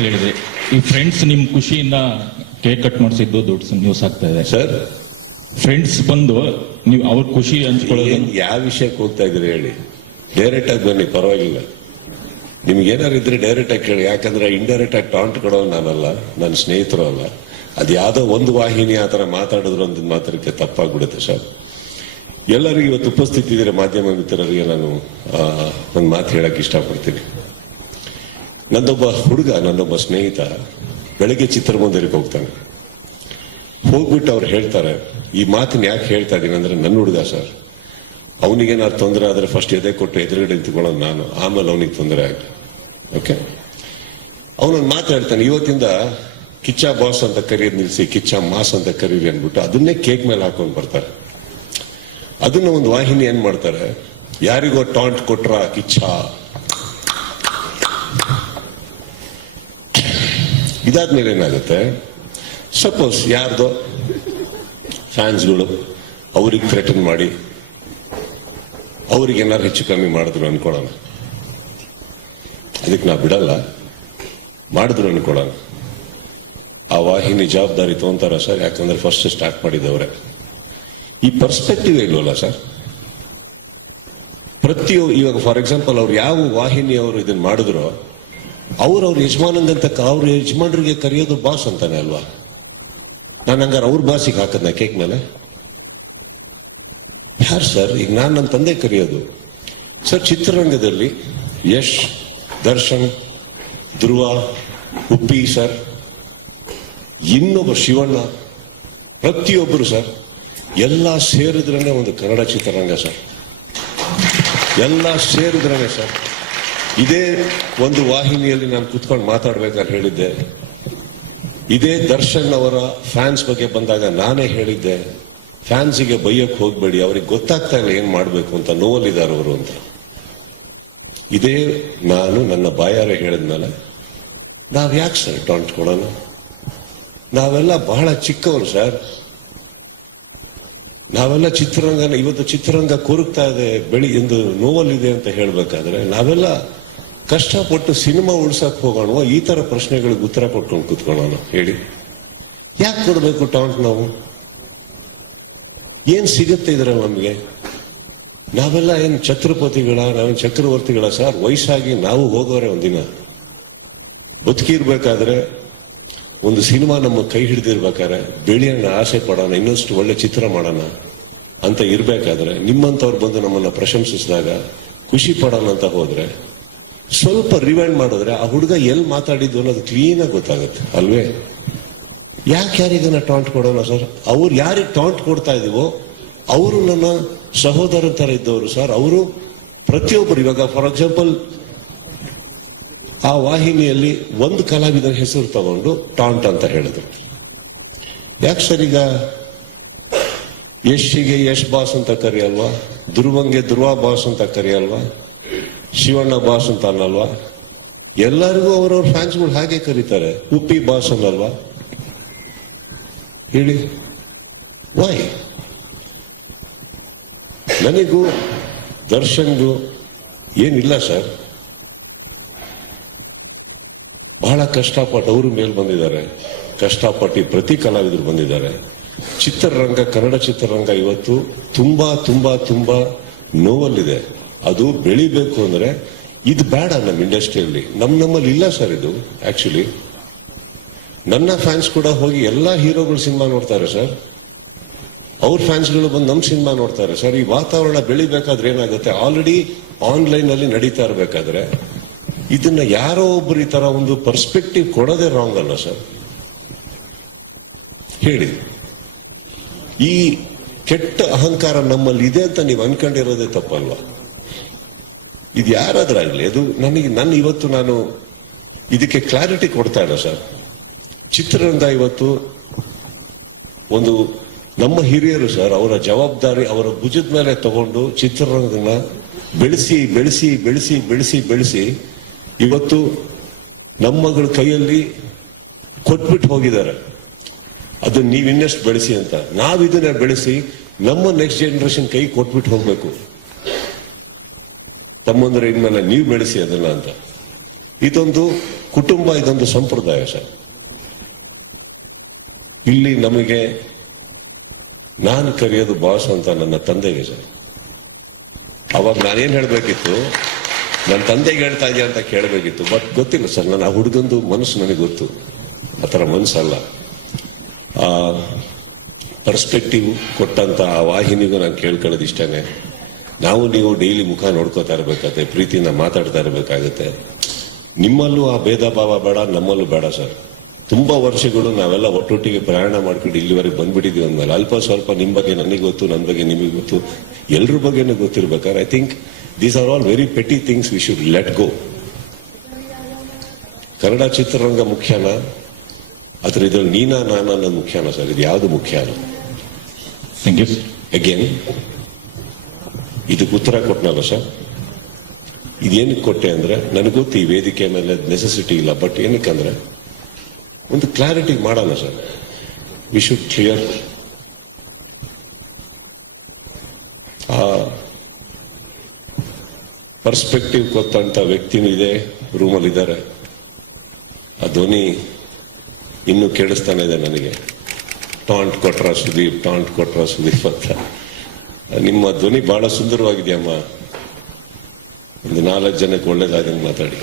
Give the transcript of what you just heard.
ಹೇಳಿದೆ ಈ ಫ್ರೆಂಡ್ಸ್ ನಿಮ್ ಖುಷಿಯಿಂದ ಕೇಕ್ ಕಟ್ ಮಾಡಿಸಿದ್ದು ದೊಡ್ಡ ನ್ಯೂಸ್ ಆಗ್ತಾ ಇದೆ ಸರ್. ಫ್ರೆಂಡ್ಸ್ ಬಂದು ನೀವು ಅವ್ರ ಖುಷಿ ಹಂಚ್ಕೊಳ್ಳೋದು ಯಾವ ವಿಷಯಕ್ಕೆ ಹೋಗ್ತಾ ಇದ್ರಿ ಹೇಳಿ, ಡೈರೆಕ್ಟ್ ಆಗಿ ಬನ್ನಿ, ಪರವಾಗಿಲ್ಲ. ನಿಮ್ಗೆ ಏನಾರು ಇದ್ರೆ ಡೈರೆಕ್ಟ್ ಆಗಿ ಕೇಳಿ, ಯಾಕಂದ್ರೆ ಇಂಡೈರೆಕ್ಟ್ ಆಗಿ ಟಾಂಟ್ ಕೊಡೋ ನಾನಲ್ಲ, ನನ್ನ ಸ್ನೇಹಿತರು ಅಲ್ಲ. ಅದು ಯಾವ್ದೋ ಒಂದು ವಾಹಿನಿ ಆ ತರ ಮಾತಾಡಿದ್ರು ಅಂತ ಮಾತ್ರಕ್ಕೆ ತಪ್ಪಾಗ್ಬಿಡುತ್ತೆ ಸರ್. ಎಲ್ಲರಿಗೂ ಇವತ್ತು ಉಪಸ್ಥಿತಿ ಇದ್ರೆ ಮಾಧ್ಯಮ ಮಿತ್ರರಿಗೆ ನಾನು ಒಂದು ಮಾತು ಹೇಳಕ್ ಇಷ್ಟಪಡ್ತೀನಿ. ನನ್ನೊಬ್ಬ ಹುಡುಗ, ನನ್ನೊಬ್ಬ ಸ್ನೇಹಿತ ಬೆಳಗ್ಗೆ ಚಿತ್ರಮಂದಿರಕ್ಕೆ ಹೋಗ್ತಾನೆ. ಹೋಗ್ಬಿಟ್ಟು ಅವ್ರು ಹೇಳ್ತಾರೆ, ಈ ಮಾತನ್ನ ಯಾಕೆ ಹೇಳ್ತಾ ಇದೀನಿ ಅಂದ್ರೆ, ನನ್ನ ಹುಡುಗ ಸರ್, ಅವನಿಗೇನಾದ್ರು ತೊಂದರೆ ಆದ್ರೆ ಫಸ್ಟ್ ಎದೆ ಕೊಟ್ಟು ಎದುರುಗಡೆ ನಿಂತ್ಕೊಳ್ಳೋದು ನಾನು, ಆಮೇಲೆ ಅವನಿಗೆ ತೊಂದರೆ ಆಗಲಿ. ಓಕೆ, ಅವನೊಂದು ಮಾತು ಹೇಳ್ತಾನೆ, ಇವತ್ತಿಂದ ಕಿಚ್ಚ ಬಾಸ್ ಅಂತ ಕರೆಯೋದು ನಿಲ್ಸಿ, ಕಿಚ್ಚ ಮಾಸ್ ಅಂತ ಕರೀರಿ ಅಂದ್ಬಿಟ್ಟು ಅದನ್ನೇ ಕೇಕ್ ಮೇಲೆ ಹಾಕೊಂಡು ಬರ್ತಾರೆ. ಅದನ್ನ ಒಂದು ವಾಹಿನಿ ಏನ್ ಮಾಡ್ತಾರೆ, ಯಾರಿಗೋ ಟಾಂಟ್ ಕೊಟ್ರ ಕಿಚ್ಚ, ಇದಾದ್ಮೇಲೆ ಏನಾಗುತ್ತೆ, ಸಪೋಸ್ ಯಾರ್ದೋ ಫ್ಯಾನ್ಸ್ಗಳು ಅವ್ರಿಗೆ ಥ್ರೆಟನ್ ಮಾಡಿ ಅವ್ರಿಗೆ ಏನಾರು ಹೆಚ್ಚು ಕಮ್ಮಿ ಮಾಡಿದ್ರು ಅನ್ಕೊಳ್ಳೋಣ, ಅದಕ್ಕೆ ನಾ ಬಿಡಲ್ಲ, ಮಾಡಿದ್ರು ಅನ್ಕೊಳ್ಳೋಣ, ಆ ವಾಹಿನಿ ಜವಾಬ್ದಾರಿ ತಗೊಂತಾರ ಸರ್. ಯಾಕಂದ್ರೆ ಫಸ್ಟ್ ಸ್ಟಾರ್ಟ್ ಮಾಡಿದವ್ರೆ. ಈ ಪರ್ಸ್ಪೆಕ್ಟಿವ್ ಇಲ್ವಲ್ಲ ಸರ್. ಇವಾಗ ಫಾರ್ ಎಕ್ಸಾಂಪಲ್ ಅವ್ರು ಯಾವ ವಾಹಿನಿಯವರು ಇದನ್ನ ಮಾಡಿದ್ರು, ಅವ್ರ ಯಜಮಾನಂಗಂತ ಅವ್ರ ಯಜಮಾನರಿಗೆ ಕರೆಯೋದು ಬಾಸ್ ಅಂತಾನೆ ಅಲ್ವಾ. ನಾನು ಹಂಗಾರೆ ಅವ್ರ ಬಾಸಿಗೆ ಹಾಕದ್ನ ಕೇಕ್ ಮೇಲೆ ಯಾರು ಸರ್? ಈಗ ನಾನು ನನ್ನ ತಂದೆ ಕರೆಯೋದು ಸರ್. ಚಿತ್ರರಂಗದಲ್ಲಿ ಯಶ್, ದರ್ಶನ್, ಧ್ರುವ, ಉಪ್ಪಿ ಸರ್, ಇನ್ನೊಬ್ಬ ಶಿವಣ್ಣ, ಪ್ರತಿಯೊಬ್ಬರು ಸರ್, ಎಲ್ಲ ಸೇರಿದ್ರೇನೆ ಒಂದು ಕನ್ನಡ ಚಿತ್ರರಂಗ ಸರ್. ಎಲ್ಲ ಸೇರಿದ್ರೇನೆ ಸರ್. ಇದೇ ಒಂದು ವಾಹಿನಿಯಲ್ಲಿ ನಾನು ಕುತ್ಕೊಂಡು ಮಾತಾಡ್ಬೇಕಾದ್ರೆ ಹೇಳಿದ್ದೆ, ಇದೇ ದರ್ಶನ್ ಅವರ ಫ್ಯಾನ್ಸ್ ಬಗ್ಗೆ ಬಂದಾಗ ನಾನೇ ಹೇಳಿದ್ದೆ, ಫ್ಯಾನ್ಸಿಗೆ ಬೈಯಕ್ಕೆ ಹೋಗ್ಬೇಡಿ, ಅವ್ರಿಗೆ ಗೊತ್ತಾಗ್ತಾ ಇಲ್ಲ ಏನ್ ಮಾಡ್ಬೇಕು ಅಂತ, ನೋವಲ್ಲಿದ್ದಾರೆ ಅವರು ಅಂತ. ಇದೇ ನಾನು ನನ್ನ ಬಾಯಾರೆ ಹೇಳಿದ್ಮೇಲೆ ನಾವ್ ಯಾಕೆ ಸರ್ ಟಾಂಟ್ ಕೊಡೋಣ? ನಾವೆಲ್ಲ ಬಹಳ ಚಿಕ್ಕವರು ಸರ್. ನಾವೆಲ್ಲ ಚಿತ್ರರಂಗನ, ಇವತ್ತು ಚಿತ್ರರಂಗ ಕೊರಗ್ತಾ ಇದೆ, ಎಂದು ನೋವಲ್ಲಿದೆ ಅಂತ ಹೇಳ್ಬೇಕಾದ್ರೆ ನಾವೆಲ್ಲ ಕಷ್ಟಪಟ್ಟು ಸಿನಿಮಾ ಉಳ್ಸಕ್ ಹೋಗೋಣ, ಈ ತರ ಪ್ರಶ್ನೆಗಳಿಗೆ ಉತ್ತರ ಕೊಟ್ಕೊಂಡು ಕೂತ್ಕೊಳ್ಳೋಣ. ಹೇಳಿ, ಯಾಕೆ ಕೊಡ್ಬೇಕು ಟಾಂಟ್? ನಾವು ಏನ್ ಸಿಗುತ್ತೆ ಇದ್ರಲ್ಲಿ ನಮ್ಗೆ? ನಾವೆಲ್ಲ ಏನ್ ಛತ್ರಪತಿಗಳ, ನಾವೇನ್ ಚಕ್ರವರ್ತಿಗಳ ಸರ್? ವಯಸ್ಸಾಗಿ ನಾವು ಹೋಗೋರೆ ಒಂದಿನ. ಬದುಕಿರ್ಬೇಕಾದ್ರೆ ಒಂದು ಸಿನಿಮಾ ನಮ್ಮ ಕೈ ಹಿಡಿದಿರ್ಬೇಕಾದ್ರೆ ಬೆಳೆಯೋಣ, ಆಸೆ ಪಡೋಣ, ಇನ್ನಷ್ಟು ಒಳ್ಳೆ ಚಿತ್ರ ಮಾಡೋಣ ಅಂತ ಇರ್ಬೇಕಾದ್ರೆ ನಿಮ್ಮಂತವ್ರು ಬಂದು ನಮ್ಮನ್ನ ಪ್ರಶಂಸಿಸಿದಾಗ ಖುಷಿ ಪಡೋಣ ಅಂತ ಹೋದ್ರೆ, ಸ್ವಲ್ಪ ರಿವೈಂಡ್ ಮಾಡಿದ್ರೆ ಆ ಹುಡುಗ ಎಲ್ಲಿ ಮಾತಾಡಿದ್ದು ಅನ್ನೋದು ಕ್ಲೀನ್ ಆಗಿ ಗೊತ್ತಾಗುತ್ತೆ ಅಲ್ವೇ? ಯಾಕೆ ಯಾರಿಗನ್ನ ಟಾಂಟ್ ಕೊಡೋಣ ಸರ್? ಅವ್ರು ಯಾರಿಗೆ ಟಾಂಟ್ ಕೊಡ್ತಾ ಇದೀವೋ ಅವರು ನನ್ನ ಸಹೋದರ ತರ ಇದ್ದವರು ಸರ್. ಅವರು ಪ್ರತಿಯೊಬ್ಬರು, ಇವಾಗ ಫಾರ್ ಎಕ್ಸಾಂಪಲ್ ಆ ವಾಹಿನಿಯಲ್ಲಿ ಒಂದು ಕಲಾವಿದರ ಹೆಸರು ತಗೊಂಡು ಟಾಂಟ್ ಅಂತ ಹೇಳಿದ್ರು. ಯಾಕೆ ಸರ್? ಈಗ ಯಶ್ಗೆ ಯಶ್ ಬಾಸ್ ಅಂತ ಕರೆಯಲ್ವಾ? ಧ್ರುವಂಗೆ ಧ್ರುವ ಬಾಸ್ ಅಂತ ಕರೆಯಲ್ವಾ? ಶಿವಣ್ಣ ಬಾಸ್ ಅಂತ ಅನ್ನಲ್ವಾ? ಎಲ್ಲರಿಗೂ ಅವರವ್ರ ಫ್ಯಾನ್ಸ್ಗಳು ಹಾಗೆ ಕರೀತಾರೆ. ಉಪ್ಪಿ ಬಾಸ್ ಅನ್ನಲ್ವಾ? ಹೇಳಿ, ವೈ? ನನಗೂ ದರ್ಶನ್ಗೂ ಏನಿಲ್ಲ ಸರ್. ಬಹಳ ಕಷ್ಟಪಟ್ಟು ಅವರು ಮೇಲ್ ಬಂದಿದ್ದಾರೆ, ಕಷ್ಟಪಟ್ಟು ಪ್ರತಿ ಕಲಾವಿದರು ಬಂದಿದ್ದಾರೆ. ಚಿತ್ರರಂಗ, ಕನ್ನಡ ಚಿತ್ರರಂಗ ಇವತ್ತು ತುಂಬಾ ತುಂಬಾ ತುಂಬಾ ನೋವಲ್ಲಿದೆ. ಅದು ಬೆಳಿಬೇಕು ಅಂದ್ರೆ ಇದು ಬೇಡ ನಮ್ಮ ಇಂಡಸ್ಟ್ರಿಯಲ್ಲಿ. ನಮ್ಮಲ್ಲಿ ಇಲ್ಲ ಸರ್ ಇದು. ಆಕ್ಚುಲಿ ನನ್ನ ಫ್ಯಾನ್ಸ್ ಕೂಡ ಹೋಗಿ ಎಲ್ಲಾ ಹೀರೋಗಳು ಸಿನಿಮಾ ನೋಡ್ತಾರೆ ಸರ್. ಅವ್ರ ಫ್ಯಾನ್ಸ್ಗಳು ಬಂದು ನಮ್ಮ ಸಿನಿಮಾ ನೋಡ್ತಾರೆ ಸರ್. ಈ ವಾತಾವರಣ ಬೆಳಿಬೇಕಾದ್ರೆ ಏನಾಗುತ್ತೆ, ಆಲ್ರೆಡಿ ಆನ್ಲೈನ್ ಅಲ್ಲಿ ನಡೀತಾ ಇರ್ಬೇಕಾದ್ರೆ ಇದನ್ನ ಯಾರೋ ಒಬ್ರು ಈ ತರ ಒಂದು ಪರ್ಸ್ಪೆಕ್ಟಿವ್ ಕೊಡೋದೇ ರಾಂಗ್ ಅಲ್ಲ ಸರ್? ಹೇಳಿ, ಈ ಕೆಟ್ಟ ಅಹಂಕಾರ ನಮ್ಮಲ್ಲಿ ಇದೆ ಅಂತ ನೀವು ಅನ್ಕೊಂಡಿರೋದೇ ತಪ್ಪಲ್ವಾ? ಇದು ಯಾರಾದ್ರಾಗ್ಲಿ, ಅದು ಇವತ್ತು ನಾನು ಇದಕ್ಕೆ ಕ್ಲಾರಿಟಿ ಕೊಡ್ತಾ ಇಲ್ಲ ಸರ್. ಚಿತ್ರರಂಗ ಇವತ್ತು ಒಂದು ನಮ್ಮ ಹಿರಿಯರು ಸರ್, ಅವರ ಜವಾಬ್ದಾರಿ ಅವರ ಭುಜದ ಮೇಲೆ ತಗೊಂಡು ಚಿತ್ರರಂಗನ ಬೆಳೆಸಿ ಬೆಳೆಸಿ ಬೆಳೆಸಿ ಬೆಳೆಸಿ ಬೆಳೆಸಿ ಇವತ್ತು ನಮ್ಮ ಮಗಳ ಕೈಯಲ್ಲಿ ಕೊಟ್ಬಿಟ್ಟು ಹೋಗಿದ್ದಾರೆ. ಅದನ್ನ ನೀವು ಇನ್ನಷ್ಟು ಬೆಳೆಸಿ ಅಂತ. ನಾವಿದನ್ನ ಬೆಳೆಸಿ ನಮ್ಮ ನೆಕ್ಸ್ಟ್ ಜನರೇಷನ್ ಕೈ ಕೊಟ್ಬಿಟ್ಟು ಹೋಗ್ಬೇಕು. ತಮ್ಮಂದ್ರೆ ಇನ್ಮೇಲೆ ನೀವು ಬೆಳೆಸಿ ಅದನ್ನ ಅಂತ. ಇದೊಂದು ಕುಟುಂಬ ಇದೊಂದು ಸಂಪ್ರದಾಯ ಸರ್. ಇಲ್ಲಿ ನಮಗೆ ನಾನು ಕರೆಯೋದು ಬಾಸ್ ಅಂತ ನನ್ನ ತಂದೆಗೆ ಸರ್. ಅವಾಗ ನಾನೇನ್ ಹೇಳ್ಬೇಕಿತ್ತು, ನನ್ನ ತಂದೆಗೆ ಹೇಳ್ತಾ ಇದೆಯಾ ಅಂತ ಕೇಳಬೇಕಿತ್ತು. ಬಟ್ ಗೊತ್ತಿಲ್ಲ ಸರ್, ನನ್ನ ಆ ಹುಡುಗಂದು ಮನಸ್ಸು ನನಗೆ ಗೊತ್ತು, ಆ ಥರ ಮನಸ್ಸಲ್ಲ. ಆ ಪರ್ಸ್ಪೆಕ್ಟಿವ್ ಕೊಟ್ಟಂತ ಆ ವಾಹಿನಿಗೂ ನಾನು ಕೇಳ್ಕೊಳ್ಳೋದು ಇಷ್ಟನೇ. ನಾವು ನೀವು ಡೈಲಿ ಮುಖ ನೋಡ್ಕೋತಾ ಇರ್ಬೇಕಾಗತ್ತೆ, ಪ್ರೀತಿಯಿಂದ ಮಾತಾಡ್ತಾ ಇರ್ಬೇಕಾಗತ್ತೆ. ನಿಮ್ಮಲ್ಲೂ ಆ ಭೇದ ಭಾವ ಬೇಡ, ನಮ್ಮಲ್ಲೂ ಬೇಡ ಸರ್. ತುಂಬಾ ವರ್ಷಗಳು ನಾವೆಲ್ಲ ಒಟ್ಟೊಟ್ಟಿಗೆ ಪ್ರಯಾಣ ಮಾಡ್ಕೊಂಡು ಇಲ್ಲಿವರೆಗೆ ಬಂದ್ಬಿಟ್ಟಿದ್ವಿ ಅಂದ್ಮೇಲೆ ಅಲ್ಪ ಸ್ವಲ್ಪ ನಿಮ್ ಬಗ್ಗೆ ನನಗೆ ಗೊತ್ತು, ನನ್ನ ಬಗ್ಗೆ ನಿಮಗೆ ಗೊತ್ತು, ಎಲ್ರ ಬಗ್ಗೆನೂ ಗೊತ್ತಿರ್ಬೇಕಾದ್ರೆ I think these are all very petty things we should let go. Kannada ಚಿತ್ರರಂಗ ಮುಖ್ಯನಾ ಅಥವಾ ಇದ್ರಲ್ಲಿ ನೀನಾ ನಾನ ಅನ್ನೋದು ಮುಖ್ಯನಾ ಸರ್? ಇದು ಯಾವುದು ಮುಖ್ಯ ಅಲ್ಲ. Thank you. ಅಗೇನ್ ಇದಕ್ಕೆ ಉತ್ತರ ಕೊಟ್ಟನಲ್ಲ ಸರ್. ಇದೇನಕ್ಕೆ ಕೊಟ್ಟೆ ಅಂದ್ರೆ ನನಗೆ ಗೊತ್ತು ಈ ವೇದಿಕೆ ಮೇಲೆ ನೆಸೆಸಿಟಿ ಇಲ್ಲ, ಬಟ್ ಏನಕ್ಕಂದ್ರೆ ಒಂದು ಕ್ಲಾರಿಟಿ ಮಾಡೋಣ ಸರ್. We should clear. ಆ ಪರ್ಸ್ಪೆಕ್ಟಿವ್ ಕೊಟ್ಟಂತ ವ್ಯಕ್ತಿನೂ ಇದೆ, ರೂಮಲ್ಲಿ ಇದ್ದಾರೆ. ಆ ಧ್ವನಿ ಇನ್ನೂ ಕೇಳಿಸ್ತಾನೆ ಇದೆ ನನಗೆ. ಟಾಂಟ್ ಕೊಟ್ರ ಸುದೀಪ್, ಟಾಂಟ್ ಕೊಟ್ರ ಸುದೀಪ್ ಅಂತ. ನಿಮ್ಮ ಧ್ವನಿ ಬಹಳ ಸುಂದರವಾಗಿದೆಯಮ್ಮ. ಒಂದು 4 ಜನಕ್ಕೆ ಒಳ್ಳೇದಾದಂಗೆ ಮಾತಾಡಿ.